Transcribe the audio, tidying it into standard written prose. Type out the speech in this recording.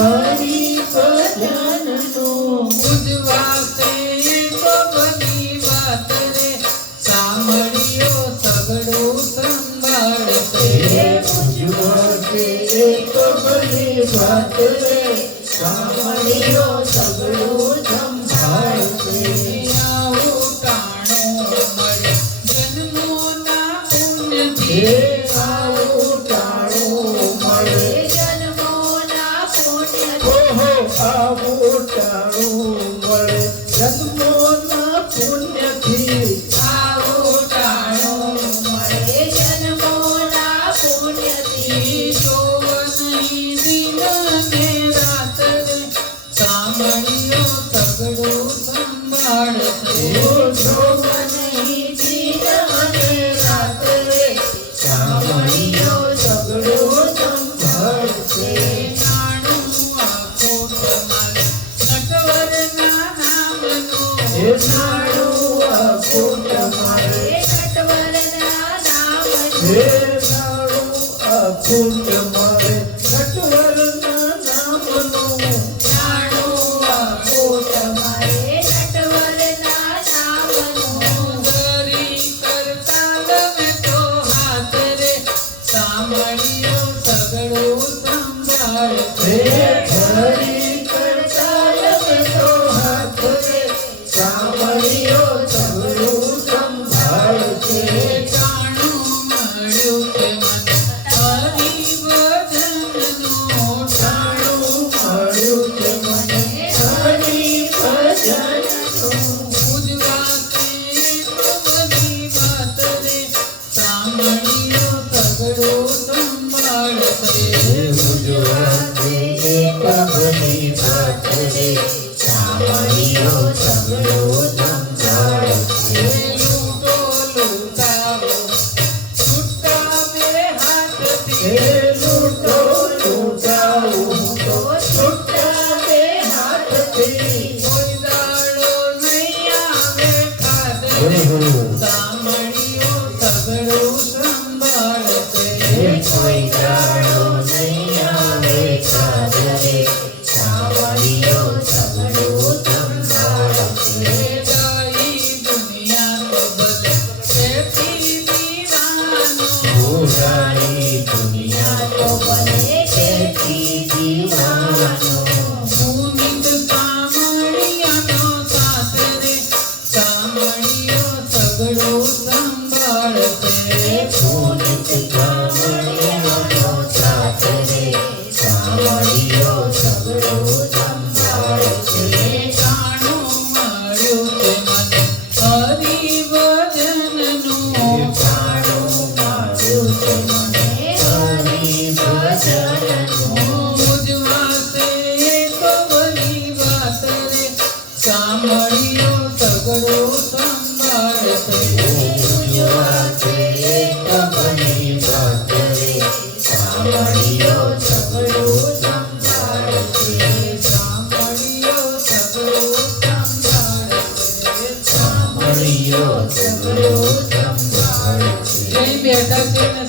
હરિ ભજનનો ઉજવાસે તો બની વાત રે સાંભળ્યો સગડું સંભાળશે ઉજવાસે એક બની વાત રે સાંભળ્યો સગડું સંભાળશે આવું ટાણું મળે જન્મોના પુણ્યથી આવું ટાણું મળે જન્મોના પુણ્ય ઓહો આવું ટાણું મળે જન્મોના પુણ્યથી આવું ટાણું મળે જન્મોના પુણ્યથી જોવની દિન ને રાત રે સાંભળ્યો સગડું સંભાળશે નહીં દિન અને રાત રે સાંભળ્યો સગડું સંભાળશે નાણું આખો તમારે નટવરના નામનો એ નાણું આખું તમારે નટવરના નામનો હે નાણું આખું તમારે નટવરના નામનું નાણું આખો તમારે નટવરના નામનો દરી કરતા તમે તો હાથ રે સાંભળ્યો સગડું સંભાળશે હરી કરતા લમે તો હાથ રે સાંભળ્યો સગડું સંભાળશે જાણું મળ્યું કે મને હરિભજનનું જાણું મળ્યું કે મને હરી ભજનનું ઉજવાસે તો બની વાત રે સાંભળ્યો સગડું સંભાળશે ઉજવાસે એક બની વાત રે સાંભળ્યો સગડું સંભાળશે લૂંટો લૂંટાવો છૂટા બે હાથથી હે લૂંટો લૂંટાવું તો છૂટા બે હાથથી કોઈ દાડો નહીં આવે ખાધરે સાંભળ્યો સગડું સંભાળશે કોઈ દાડો નહીં આવે કાદરે સાંભળ્યો સગડું સંભાળશે જાઈ દુનિયા તો ભલે તેથી દીવાનો પૂરાની દુનિયા તો બને તેથી દીવાનો મુનિત સાંભળ્યાનો સાથ રે સાંભળ્યો સગડું સંભાળશે પુનિત ગામડિયાનો સાથ રે સાંભળ્યો સગડું સંભાળશે જાણું મળ્યું કે મને હરિભજનનું જાણું મળ્યું કે મને હરી ભજનનું ઉજવાસે તો બની વાત રે સાંભળ્યો સગડું સંભાળશે ઉજવાસે એક બની વાત રે સાંભળ્યો સગડું સંભાળશે સાંભળ્યો સગડું સંભાળશે સાંભળ્યો સગડું સંભાળશે જય બેઠક છે ને